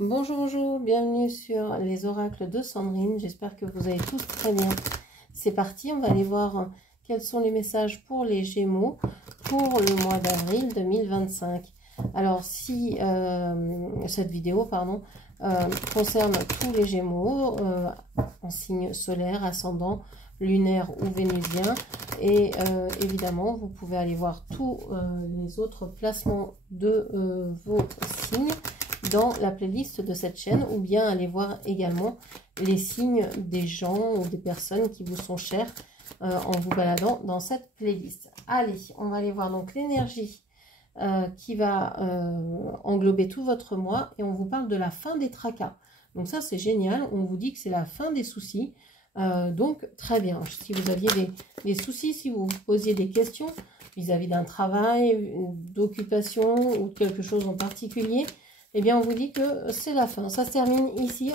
Bonjour, bonjour, bienvenue sur les oracles de Sandrine. J'espère que vous allez tous très bien. C'est parti, on va aller voir quels sont les messages pour les Gémeaux pour le mois d'avril 2025. Alors, si cette vidéo, concerne tous les Gémeaux en signe solaire, ascendant, lunaire ou vénusien, et évidemment, vous pouvez aller voir tous les autres placements de vos signes dans la playlist de cette chaîne, ou bien aller voir également les signes des gens ou des personnes qui vous sont chères en vous baladant dans cette playlist. Allez, on va aller voir donc l'énergie qui va englober tout votre mois, et on vous parle de la fin des tracas. Donc ça, c'est génial, on vous dit que c'est la fin des soucis, donc très bien. Si vous aviez des soucis, si vous vous posiez des questions vis-à-vis d'un travail, d'occupation ou de quelque chose en particulier, eh bien, on vous dit que c'est la fin. Ça se termine ici,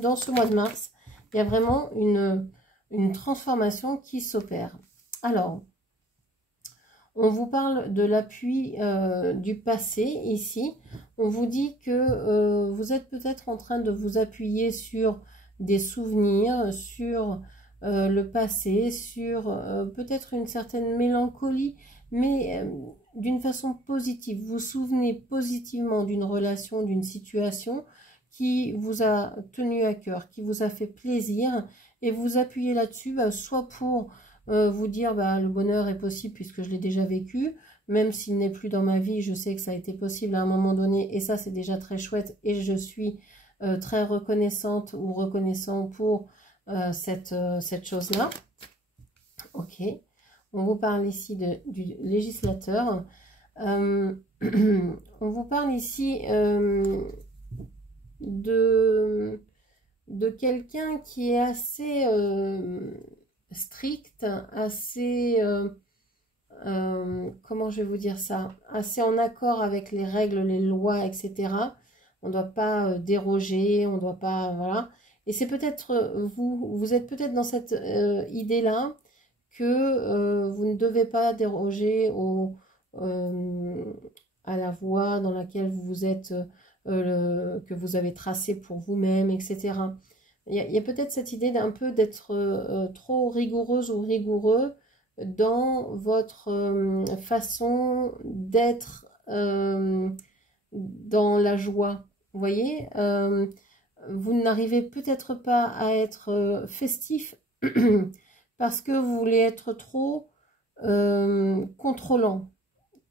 dans ce mois de mars. Il y a vraiment une transformation qui s'opère. Alors, on vous parle de l'appui du passé ici. On vous dit que vous êtes peut-être en train de vous appuyer sur des souvenirs, sur le passé, sur peut-être une certaine mélancolie, mais d'une façon positive. Vous vous souvenez positivement d'une relation, d'une situation qui vous a tenu à cœur, qui vous a fait plaisir, et vous appuyez là-dessus, soit pour vous dire le bonheur est possible puisque je l'ai déjà vécu, même s'il n'est plus dans ma vie, je sais que ça a été possible à un moment donné, et ça c'est déjà très chouette, et je suis très reconnaissante ou reconnaissant pour cette chose-là. Ok. On vous parle ici du législateur. On vous parle ici de quelqu'un qui est assez strict, assez, comment je vais vous dire ça, assez en accord avec les règles, les lois, etc. On ne doit pas déroger, on ne doit pas, voilà. Et c'est peut-être vous êtes peut-être dans cette idée-là, que vous ne devez pas déroger à la voie dans laquelle vous êtes, que vous avez tracée pour vous-même, etc. Il y a peut-être cette idée d'un peu d'être trop rigoureuse ou rigoureux dans votre façon d'être dans la joie. Vous voyez, vous n'arrivez peut-être pas à être festif parce que vous voulez être trop contrôlant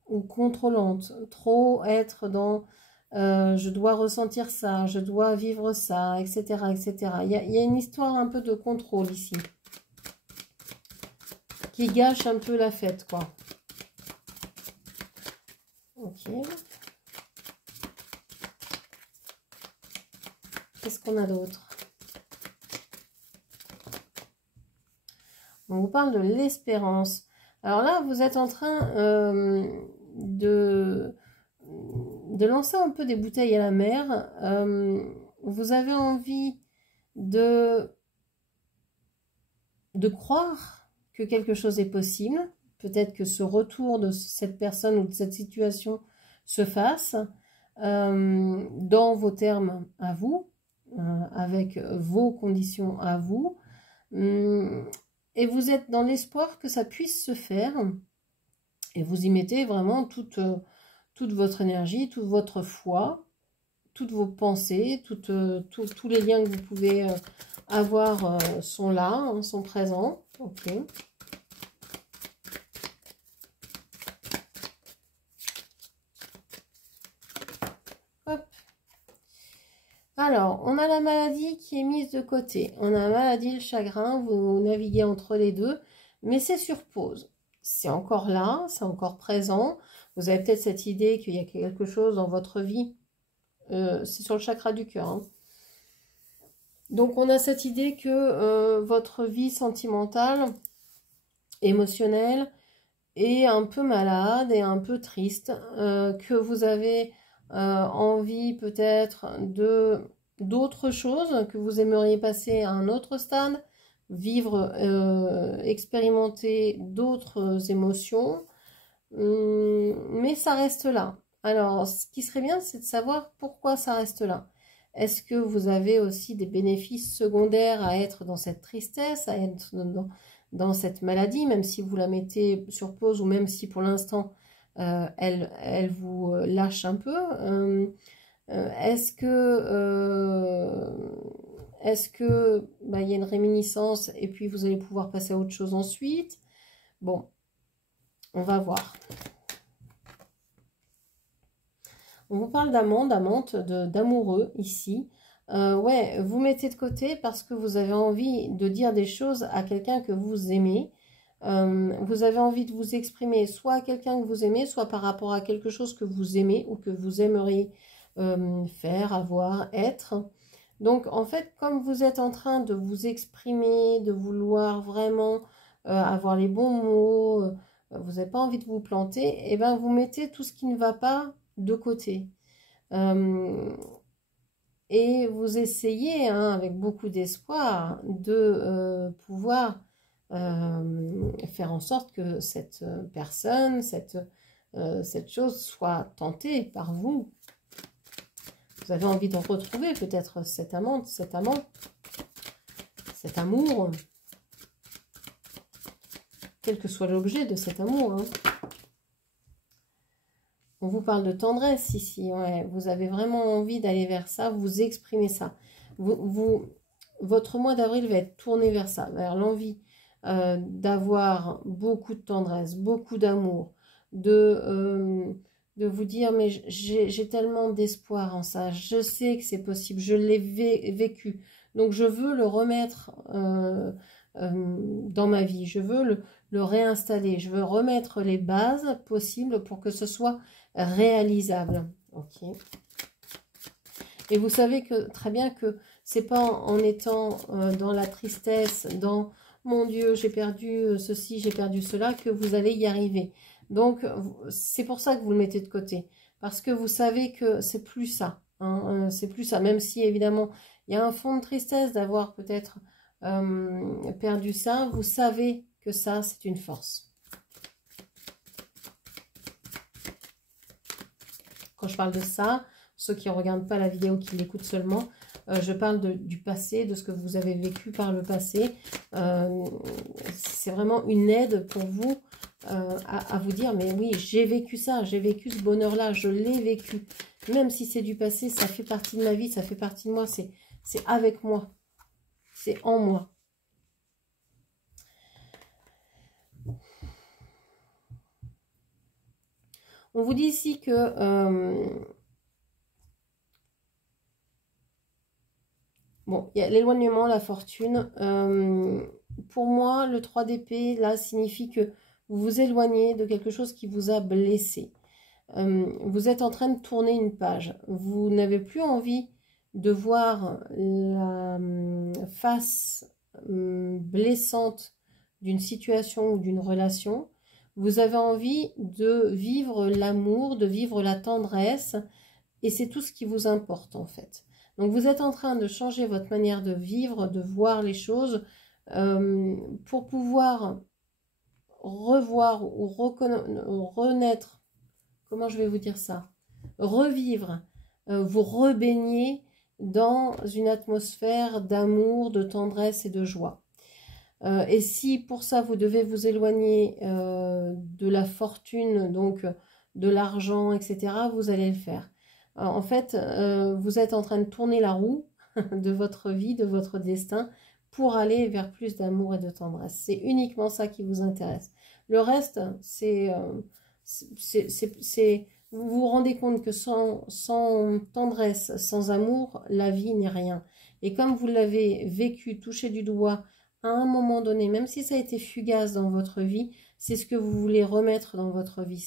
ou contrôlante, trop être dans je dois ressentir ça, je dois vivre ça, etc. etc. Il y a une histoire un peu de contrôle ici qui gâche un peu la fête, quoi. Ok. Qu'est-ce qu'on a d'autre? On vous parle de l'espérance. Alors là, vous êtes en train de lancer un peu des bouteilles à la mer. Vous avez envie de croire que quelque chose est possible. Peut-être que ce retour de cette personne ou de cette situation se fasse dans vos termes à vous, avec vos conditions à vous. Et vous êtes dans l'espoir que ça puisse se faire. Et vous y mettez vraiment toute votre énergie, toute votre foi, toutes vos pensées, tous les liens que vous pouvez avoir sont là, hein, sont présents. Ok. Hop. Alors, on a la maladie qui est mise de côté. On a la maladie, le chagrin, vous naviguez entre les deux, mais c'est sur pause. C'est encore là, c'est encore présent. Vous avez peut-être cette idée qu'il y a quelque chose dans votre vie. C'est sur le chakra du cœur. Hein. Donc, on a cette idée que votre vie sentimentale, émotionnelle, est un peu malade et un peu triste. Que vous avez envie peut-être d'autres choses, que vous aimeriez passer à un autre stade, vivre, expérimenter d'autres émotions, mais ça reste là. Alors, ce qui serait bien, c'est de savoir pourquoi ça reste là. Est-ce que vous avez aussi des bénéfices secondaires à être dans cette tristesse, à être dans cette maladie, même si vous la mettez sur pause ou même si pour l'instant elle vous lâche un peu? Est-ce que bah, il y a une réminiscence et puis vous allez pouvoir passer à autre chose ensuite? Bon, on va voir. On vous parle d'amant, d'amante, d'amoureux ici. Ouais, vous mettez de côté parce que vous avez envie de dire des choses à quelqu'un que vous aimez. Vous avez envie de vous exprimer soit à quelqu'un que vous aimez, soit par rapport à quelque chose que vous aimez ou que vous aimeriez faire, avoir, être. Donc, en fait, comme vous êtes en train de vous exprimer, de vouloir vraiment avoir les bons mots, vous n'avez pas envie de vous planter, et bien vous mettez tout ce qui ne va pas de côté. Et vous essayez, hein, avec beaucoup d'espoir, de pouvoir faire en sorte que cette personne, cette chose soit tentée par vous. Vous avez envie de retrouver peut-être cette amante, cet amant, cet amour, quel que soit l'objet de cet amour. Hein. On vous parle de tendresse ici, ouais. Vous avez vraiment envie d'aller vers ça, vous exprimez ça. Votre mois d'avril va être tourné vers ça, vers l'envie d'avoir beaucoup de tendresse, beaucoup d'amour, de vous dire mais j'ai tellement d'espoir en ça, je sais que c'est possible, je l'ai vécu, donc je veux le remettre dans ma vie, je veux le réinstaller, je veux remettre les bases possibles pour que ce soit réalisable. Ok. Et vous savez que très bien que c'est pas en étant dans la tristesse, dans mon Dieu, j'ai perdu ceci, j'ai perdu cela, que vous allez y arriver. Donc, c'est pour ça que vous le mettez de côté. Parce que vous savez que c'est plus ça. Hein, c'est plus ça. Même si, évidemment, il y a un fond de tristesse d'avoir peut-être perdu ça. Vous savez que ça, c'est une force. Quand je parle de ça, ceux qui ne regardent pas la vidéo, qui l'écoutent seulement, je parle du passé, de ce que vous avez vécu par le passé. C'est vraiment une aide pour vous à vous dire, mais oui, j'ai vécu ça, j'ai vécu ce bonheur-là, je l'ai vécu. Même si c'est du passé, ça fait partie de ma vie, ça fait partie de moi, c'est avec moi, c'est en moi. On vous dit ici que... bon, il y a l'éloignement, la fortune. Pour moi, le 3 d'épée, là, signifie que vous vous éloignez de quelque chose qui vous a blessé. Vous êtes en train de tourner une page. Vous n'avez plus envie de voir la face blessante d'une situation ou d'une relation. Vous avez envie de vivre l'amour, de vivre la tendresse. Et c'est tout ce qui vous importe, en fait. Donc, vous êtes en train de changer votre manière de vivre, de voir les choses pour pouvoir revoir ou renaître, comment je vais vous dire ça, revivre, vous rebaigner dans une atmosphère d'amour, de tendresse et de joie. Et si pour ça, vous devez vous éloigner de la fortune, donc de l'argent, etc., vous allez le faire. En fait, vous êtes en train de tourner la roue de votre vie, de votre destin, pour aller vers plus d'amour et de tendresse. C'est uniquement ça qui vous intéresse. Le reste, vous vous rendez compte que sans tendresse, sans amour, la vie n'est rien. Et comme vous l'avez vécu, touché du doigt, à un moment donné, même si ça a été fugace dans votre vie, c'est ce que vous voulez remettre dans votre vie.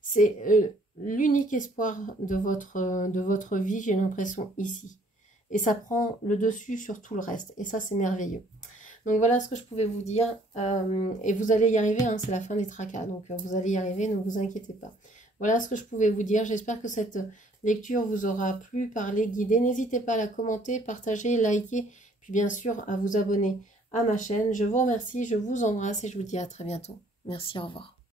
C'est l'unique espoir de votre vie, j'ai l'impression, ici. Et ça prend le dessus sur tout le reste. Et ça, c'est merveilleux. Donc, voilà ce que je pouvais vous dire. Et vous allez y arriver, hein, c'est la fin des tracas. Donc, vous allez y arriver, ne vous inquiétez pas. Voilà ce que je pouvais vous dire. J'espère que cette lecture vous aura plu, parlé, guidé. N'hésitez pas à la commenter, partager, liker, puis bien sûr à vous abonner à ma chaîne. Je vous remercie, je vous embrasse et je vous dis à très bientôt. Merci, au revoir.